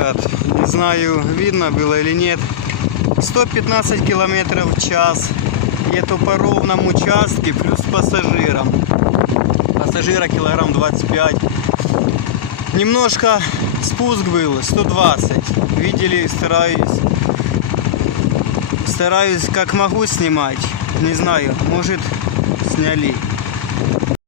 ребят. Не знаю, видно было или нет. 115 километров в час. И это по ровному участке, плюс пассажирам. Пассажира килограмм 25. Немножко спуск был, 120. Видели, стараюсь как могу снимать. Не знаю, может сняли.